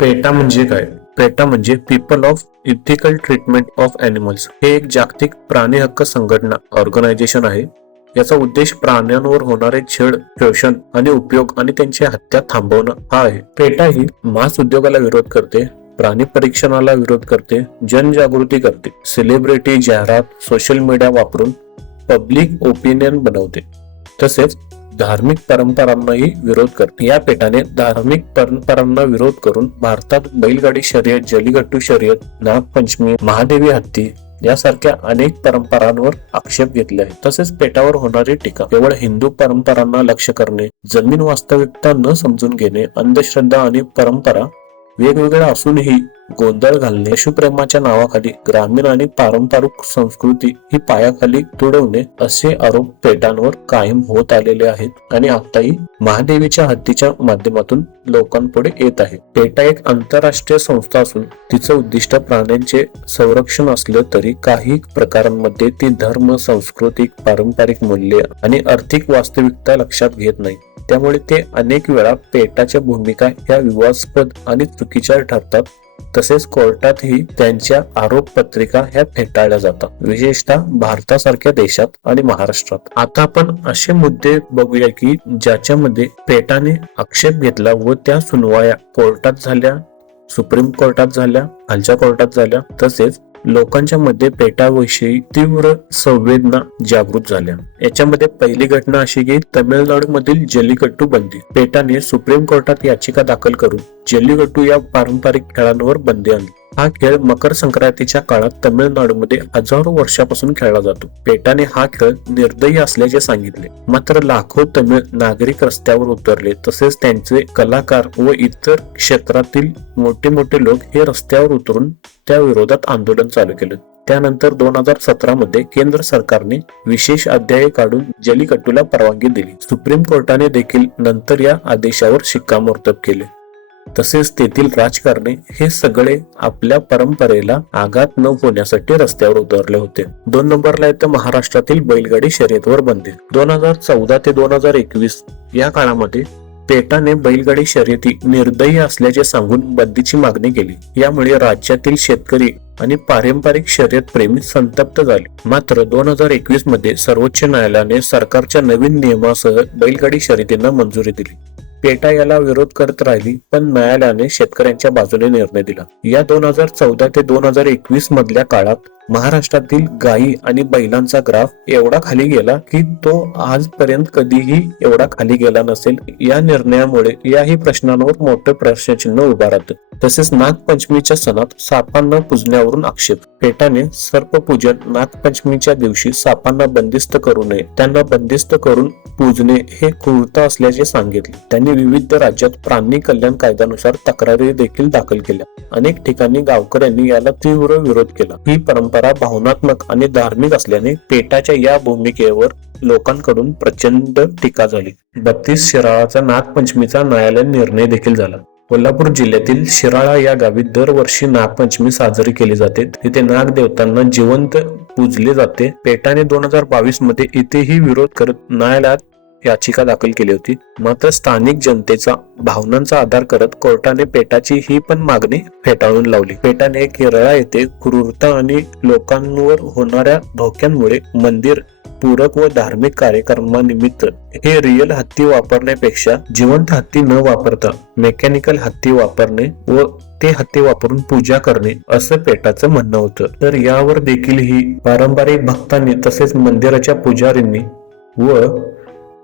PETA म्हणजे काय? PETA म्हणजे people of ethical treatment of animals हे एक जागतिक प्राणी हक्क संघटना ऑर्गनायझेशन आहे. याचा उद्देश प्राण्यांवर होणारे छेड शोषण आणि उपयोग आणि त्यांची हत्या थांबवणं हा आहे. पेटा ही मांस उद्योगाला विरोध करते प्राणी परीक्षणाला विरोध करते जनजागृती करते सेलिब्रिटी जाहिरात सोशल मीडिया वापरून पब्लिक ओपिनियन बनवते. तसेच धार्मिक परंपरांनाही विरोध करते. या पेटाने धार्मिक परंपरांना विरोध करून भारतात बैलगाडी शर्यत जलीगट्टू शर्यत नागपंचमी महादेवी हत्ती यासारख्या अनेक परंपरांवर आक्षेप घेतले आहे तसेच पेटावर होणारी टीका केवळ हिंदू परंपरांना लक्ष करणे जमीन वास्तविकता न समजून घेणे अंधश्रद्धा आणि परंपरा वेगवेगळ्या असूनही गोंधळ घालणे पशुप्रेमाच्या नावाखाली ग्रामीण आणि पारंपरिक संस्कृती ही पायाखाली तुडवणे असे आरोप पेटांवर कायम होत आलेले आहेत आणि आताही महादेवीच्या हत्तीच्या माध्यमातून लोकांपुढे येत आहे. पेटा एक आंतरराष्ट्रीय संस्था असून तिचं उद्दिष्ट प्राण्यांचे संरक्षण असलं तरी काही प्रकारांमध्ये ती धर्म सांस्कृतिक पारंपरिक मूल्य आणि आर्थिक वास्तविकता लक्षात घेत नाही. त्यामुळे ते अनेक वेळा पेटाच्या भूमिका ह्या विवादास्पद आणि चुकीच्या ठरतात. तसेच कोर्टातही त्यांच्या आरोप पत्रिका ह्या फेटाळल्या जातात. विशेषतः भारतासारख्या देशात आणि महाराष्ट्रात. आता आपण असे मुद्दे बघूया की ज्याच्यामध्ये पेटाने आक्षेप घेतला व त्या सुनवाया कोर्टात झाल्या सुप्रीम कोर्टात झाल्या खालच्या कोर्टात झाल्या तसेच लोकांच्या मध्ये पेटाविषयी तीव्र संवेदना जागृत झाल्या. याच्यामध्ये पहिली घटना अशी की तमिळनाडूमधील जल्लीकट्टू बंदी. पेटाने सुप्रीम कोर्टात याचिका दाखल करून जल्लीकट्टू या पारंपरिक खेळांवर बंदी आणली. हा खेळ मकर संक्रांतीच्या काळात तमिळनाडूमध्ये हजारो वर्षापासून खेळला जातो. पेटाने हा खेळ निर्दयी असल्याचे सांगितले. मात्र लाखो तमिळ नागरिक रस्त्यावर उतरले तसेच त्यांचे कलाकार व इतर क्षेत्रातील मोठे मोठे लोक हे रस्त्यावर उतरून त्या विरोधात आंदोलन चालू केले. त्यानंतर दोन हजार सतरा मध्ये केंद्र सरकारने विशेष अध्याय काढून जलीकट्टूला परवानगी दिली. सुप्रीम कोर्टाने देखील नंतर या आदेशावर शिक्कामोर्तब केले. तसेच तेथील राजकारणे हे सगळे आपल्या परंपरेला आघात न होण्यासाठी रस्त्यावर उतरले होते. दोन नंबरला येतं महाराष्ट्रातील बैलगाडी शर्यतीवर बंदी. दोन हजार चौदा ते दोन हजार एकवीस या काळामध्ये पेटाने बैलगाडी शर्यती निर्दयी असल्याचे सांगून बंदीची मागणी केली. यामुळे राज्यातील शेतकरी आणि पारंपरिक शर्यत प्रेमी संतप्त झाले. मात्र दोन हजार एकवीसमध्ये सर्वोच्च न्यायालयाने सरकारच्या नवीन नियमासह बैलगाडी शर्यतींना मंजुरी दिली. पेटा याला विरोध करत राहिली पण न्यायालयाने शेतकऱ्यांच्या बाजूने निर्णय दिला. या दोन हजार चौदा ते दोन हजार एकवीस मधल्या काळात महाराष्ट्रातील गायी आणि बैलांचा ग्राफ एवढा खाली गेला की तो आजपर्यंत कधीही एवढा खाली गेला नसेल. या निर्णयामुळे याही प्रश्नांवर मोठं प्रश्नचिन्ह उभा राहतं. तसेच नागपंचमीच्या सणात सापांना पूजण्यावरून आक्षेप. पेटाने सर्पपूजन नागपंचमीच्या दिवशी सापांना बंदिस्त करू नये. त्यांना बंदिस्त करून पूजणे हे क्रूरता असल्याचे सांगितले. त्यांनी यांनी विविध राज्यात प्राणी कल्याण कायद्यानुसार तक्रारी देखील दाखल केल्या. अनेक ठिकाणी गावकऱ्यांनी याला तीव्र विरोध केला. ही परंपरा भावनात्मक आणि धार्मिक असल्याने पेटाच्या या भूमिकेवर लोकांकडून प्रचंड टीका झाली. बत्तीस शिराळाचा नागपंचमीचा न्यायालय निर्णय देखील झाला. कोल्हापूर जिल्ह्यातील शिराळा या गावी दरवर्षी नागपंचमी साजरी केली जाते. तिथे नागदेवतांना जिवंत पूजले जाते. पेटाने दोन हजार बावीसमध्ये इथेही विरोध करत न्यायालयात याचिका दाखल केली होती. मात्र स्थानिक जनतेचा भावनांचा आधार करत कोर्टाने पेटाची ही पण मागणी फेटाळून लावली. पेटाने केरळा येथे क्रूरता आणि लोकांवर होणाऱ्या धोक्यांमुळे मंदिर पूरक व धार्मिक कार्यक्रमानिमित्त हे रिअल हत्ती वापरण्यापेक्षा जिवंत हत्ती न वापरता मेकॅनिकल हत्ती वापरणे व ते हत्ती वापरून पूजा करणे असं पेटाचं म्हणणं होतं. तर यावर देखील ही पारंपरिक भक्तांनी तसेच मंदिराच्या पुजारींनी व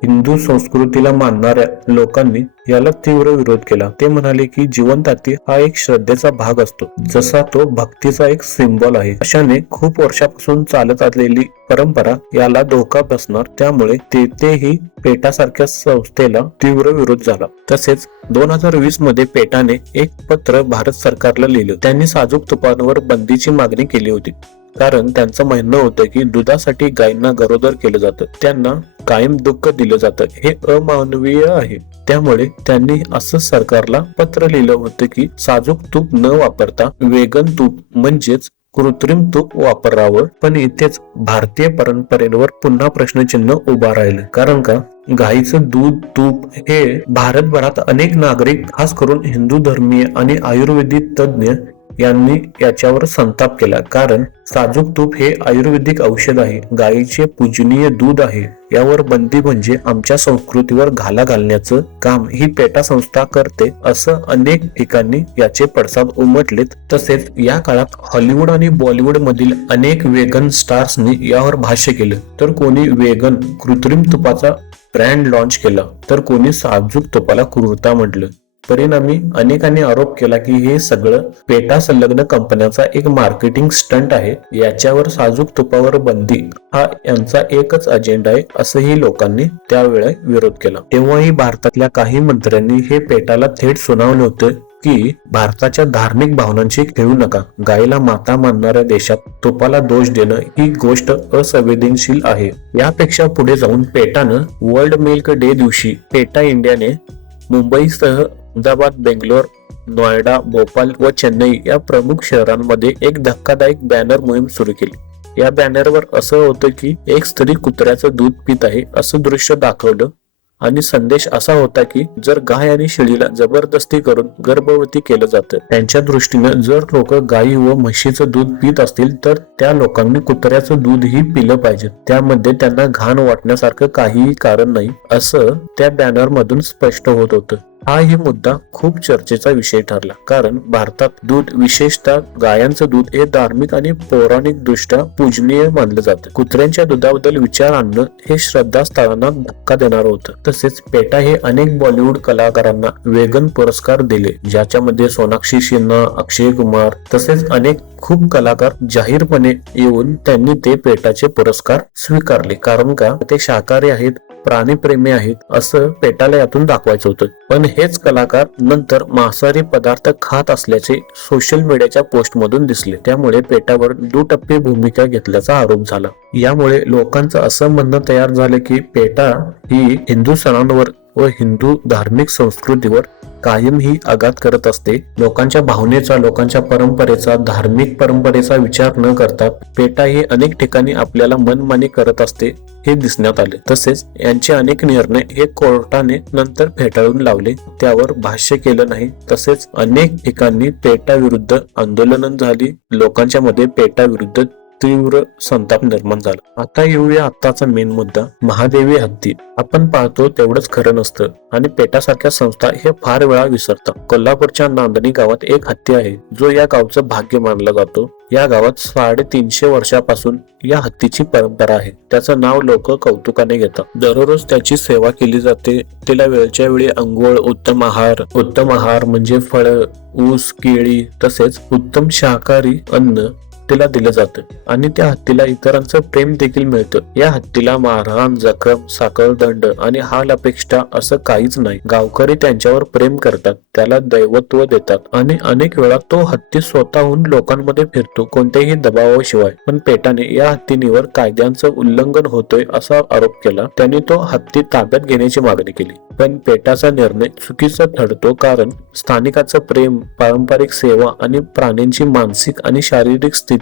हिंदू संस्कृतीला मानणाऱ्या लोकांनी याला तीव्र विरोध केला. ते म्हणाले की जीवनताती हा एक श्रद्धेचा भाग असतो. जसा तो भक्तीचा एक सिम्बॉल आहे. अशाने खूप वर्षापासून चालत आलेली परंपरा याला धोका बसणार. त्यामुळे तेथेही पेटासारख्या संस्थेला तीव्र विरोध झाला. तसेच दोन हजार वीसमध्ये पेटाने एक पत्र भारत सरकारला लिहिलं. त्यांनी साजूक तुपांवर बंदीची मागणी केली होती. कारण त्यांचं म्हणणं होतं की दुधासाठी गायींना गरोदर केलं जातं. त्यांना कायम दुःख दिलं जातं. हे अमानवीय आहे. त्यामुळे त्यांनी असं सरकारला पत्र लिहिलं होतं की साजूक तूप न वापरता वेगन तूप म्हणजेच कृत्रिम तूप वापरावं. पण इथेच भारतीय परंपरेवर पुन्हा प्रश्नचिन्ह उभा राहिलं. कारण का? गायीचं दूध तूप हे भारतभरात अनेक नागरिक खास करून हिंदू धर्मीय आणि आयुर्वेदिक तज्ज्ञ यांनी याच्यावर संताप केला. कारण साजूक तूप हे आयुर्वेदिक औषध आहे. गायीचे पूजनीय दूध आहे. यावर बंदी म्हणजे आमच्या संस्कृतीवर घाला घालण्याचं काम ही पेटा संस्था करते असं अनेक ठिकाणी याचे पडसाद उमटलेत. तसेच या काळात हॉलिवूड आणि बॉलिवूड मधील अनेक वेगन स्टार्सनी यावर भाष्य केलं. तर कोणी वेगन कृत्रिम तुपाचा ब्रँड लॉन्च केला तर कोणी साजूक तुपाला क्रूरता म्हटलं. परिणामी अनेकांनी आरोप केला की हे सगळं पेटा संलग्न कंपन्यांचा एक मार्केटिंग स्टंट आहे. याच्यावर साजूक तुपावर बंदी. हा यांचा एकच अजेंडा आहे असंही लोकांनी त्यावेळी विरोध केला. तेव्हाही भारतातल्या काही मंत्र्यांनी हे पेटाला थेट सुनावलं होतं की भारताच्या धार्मिक भावनांशी खेळू नका. गायीला माता मानणाऱ्या देशात तुपाला दोष देणं ही गोष्ट असंवेदनशील आहे. यापेक्षा पुढे जाऊन पेटानं वर्ल्ड मिल्क डे दिवशी पेटा इंडियाने मुंबईसह अहमदाबाद बेंगलोर नोएडा भोपाल व चेन्नई या प्रमुख शहरांमध्ये एक धक्कादायक बॅनर मोहीम सुरू केली. या बॅनरवर असं होतं की एक स्त्री कुत्र्याचं दूध पित आहे असं दृश्य दाखवलं आणि संदेश असा होता की जर गाय आणि शेळीला जबरदस्ती करून गर्भवती केलं जातं. त्यांच्या दृष्टीनं जर लोक गायी व म्हशीचं दूध पित असतील तर त्या लोकांनी कुत्र्याचं दूधही पिलं पाहिजे. त्यामध्ये त्यांना घाण वाटण्यासारखं काहीही कारण नाही असं त्या बॅनर मधून स्पष्ट होत होतं. हाही मुद्दा खूप चर्चेचा विषय ठरला. कारण भारतात दूध विशेषतः गायांचं दूध हे धार्मिक आणि पौराणिक दृष्ट्या पूजनीय मानलं जातं. कुत्र्यांच्या दुधाबद्दल विचार आणणं हे श्रद्धास्थळांना धक्का देणार होतं. तसेच पेटा हे अनेक बॉलिवूड कलाकारांना वेगन पुरस्कार दिले ज्याच्यामध्ये सोनाक्षी सिन्हा अक्षय कुमार तसेच अनेक खूप कलाकार जाहीरपणे येऊन त्यांनी ते पेटाचे पुरस्कार स्वीकारले. कारण का? ते शाकाहारी आहेत प्राणीप्रेमी आहेत असं पेटाला यातून दाखवायचं होतं. पण हेच कलाकार नंतर मांसाहारी पदार्थ खात असल्याचे सोशल मीडियाच्या पोस्ट मधून दिसले. त्यामुळे पेटावर दुटप्पी भूमिका घेतल्याचा आरोप झाला. यामुळे लोकांचं असं म्हणणं तयार झालं की पेटा ही हिंदू सणांवर व हिंदू धार्मिक संस्कृतीवर कायम ही आघात करत असते. लोकांच्या भावनेचा लोकांच्या परंपरेचा धार्मिक परंपरेचा विचार न करता पेटा ही अनेक ठिकाणी आपल्याला मनमानी करत असते हे दिसण्यात आले. तसेच यांचे अनेक निर्णय हे कोर्टाने नंतर फेटाळून लावले. त्यावर भाष्य केलं नाही. तसेच अनेक ठिकाणी पेटा विरुद्ध आंदोलन झाली. लोकांच्या मध्ये पेटा विरुद्ध तीव्र संताप निर्माण झाला. आता येऊया आत्ताचा मेन मुद्दा महादेवी हत्ती. आपण पाहतो तेवढंच खरं नसतं आणि पेटासारख्या संस्था हे फार वेळा विसरतात. कोल्हापूरच्या नांदणी गावात एक हत्ती आहे जो या गावचं भाग्य मानला जातो. या गावात साडेतीनशे वर्षापासून या हत्तीची परंपरा आहे. त्याचं नाव लोक कौतुकाने घेतात. दररोज त्याची सेवा केली जाते. तिला वेळच्या वेळी अंघोळ उत्तम आहार उत्तम आहार म्हणजे फळ ऊस केळी तसेच उत्तम शाकाहारी अन्न हत्तीला दिलं जातं आणि त्या हत्तीला इतरांचं प्रेम देखील मिळतं. या हत्तीला मारहाण जखम साखळदंड आणि हाल अपेक्षा असं काहीच नाही. गावकरी त्यांच्यावर प्रेम करतात त्याला दैवत्व देतात आणि अनेक वेळा तो हत्ती स्वतःहून लोकांमध्ये फिरतो कोणत्याही दबावाशिवाय. पण पेटाने या हत्तीनीवर कायद्यांचं उल्लंघन होतोय असा आरोप केला. त्यांनी तो हत्ती ताब्यात घेण्याची मागणी केली. पण पेटाचा निर्णय चुकीचा ठरतो कारण स्थानिकाचं प्रेम पारंपरिक सेवा आणि प्राण्यांची मानसिक आणि शारीरिक स्थिती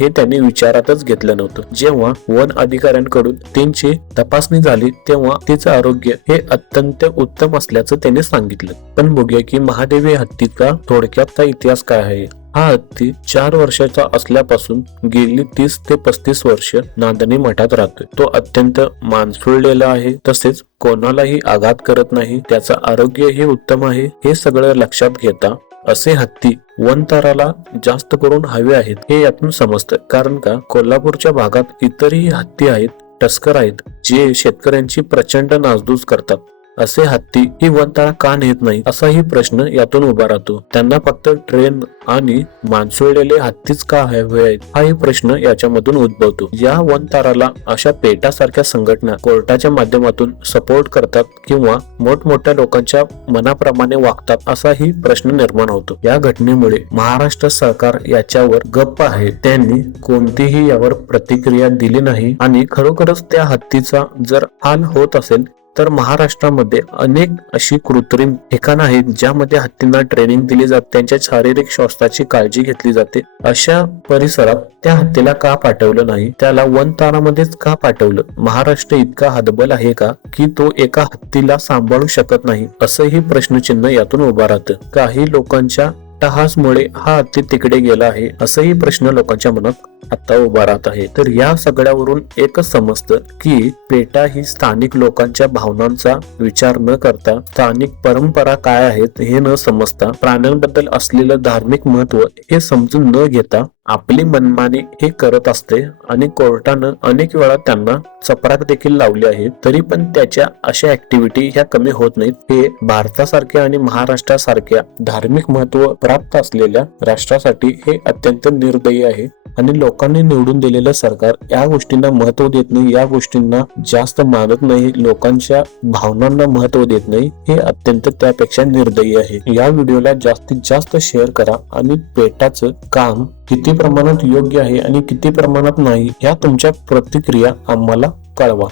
हे त्यांनी विचारातच घेतलं नव्हतं. जेव्हा वन अधिकाऱ्यांकडून त्यांची तपासणी झाली तेव्हा तिचं आरोग्य हे अत्यंत उत्तम असल्याचं त्यांनी सांगितलं. पण बघूया की महादेवी हत्तीचा थोडक्यातचा इतिहास काय आहे. हा हत्ती चार वर्षाचा असल्यापासून गेली तीस ते पस्तीस वर्ष नांदणी मठात राहतोय. तो अत्यंत मानसुळलेला आहे तसेच कोणालाही आघात करत नाही त्याचं आरोग्यही उत्तम आहे हे सगळं लक्षात घेता असे हत्ती वनताराला जास्त करून हवे आहेत हे यातून समजतं. कारण का? कोल्हापूरच्या भागात इतरही हत्ती आहेत टस्कर आहेत जे शेतकऱ्यांची प्रचंड नासधूस करतात. असे हत्ती ही वनताळा का नेत नाही असाही प्रश्न यातून उभा राहतो. त्यांना फक्त ट्रेन आणि मानसुळलेले हत्तीच का हवे आहेत? हाही प्रश्न याच्यामधून उद्भवतो. या वनताराला अशा पेटासारख्या संघटना कोर्टाच्या माध्यमातून सपोर्ट करतात किंवा मोठमोठ्या लोकांच्या मनाप्रमाणे वागतात असाही प्रश्न निर्माण होतो. या घटनेमुळे महाराष्ट्र सरकार याच्यावर गप्प आहे. त्यांनी कोणतीही यावर प्रतिक्रिया दिली नाही आणि खरोखरच त्या हत्तीचा जर हाल होत असेल तर महाराष्ट्रामध्ये अनेक अशी कृत्रिम ठिकाणं आहेत ज्यामध्ये हत्तींना ट्रेनिंग दिली जाते त्यांच्या शारीरिक स्वास्थ्याची काळजी घेतली जाते. अशा परिसरात त्या हत्तीला का पाठवलं नाही? त्याला वन तारामध्येच का पाठवलं? महाराष्ट्र इतका हदबल आहे का की तो एका हत्तीला सांभाळू शकत नाही? असंही प्रश्नचिन्ह यातून उभा राहतं. काही लोकांच्या टहासमुळे हा हत्ती तिकडे गेला आहे असंही प्रश्न लोकांच्या मनात आता उभा राहत आहे. तर या सगळ्यावरून एकच समजतं की पेटा ही स्थानिक लोकांच्या भावनांचा विचार न करता स्थानिक परंपरा काय आहेत हे न समजता प्राण्यांबद्दल असलेलं धार्मिक महत्त्व हे समजून न घेता आपली मनमानी हे करत असते आणि कोर्टानं अनेक वेळा त्यांना चपराक देखील लावली आहे. तरी पण त्याच्या अशा ऍक्टिव्हिटी ह्या कमी होत नाहीत. हे भारतासारख्या आणि महाराष्ट्रासारख्या धार्मिक महत्त्व प्राप्त असलेल्या राष्ट्रासाठी हे अत्यंत निर्दयी आहे. आणि लोकांनी निवडून दिलेलं सरकार या गोष्टींना महत्त्व देत नाही या गोष्टींना जास्त मानत नाही लोकांच्या भावनांना महत्त्व देत नाही हे अत्यंत त्यापेक्षा निर्दयी आहे. या व्हिडिओला जास्तीत जास्त शेअर करा आणि पेटाचं काम किती प्रमाणात योग्य आहे आणि किती प्रमाणात नाही ह्या तुमच्या प्रतिक्रिया आम्हाला कळवा.